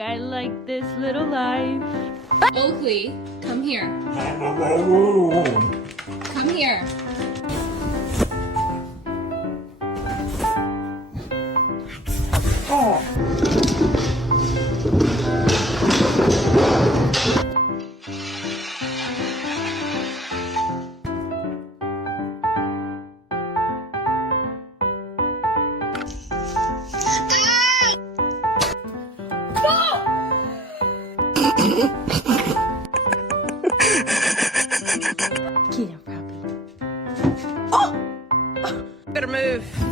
I like this little life. Oakley, come here. Come here. Get him, Robbie. Better move.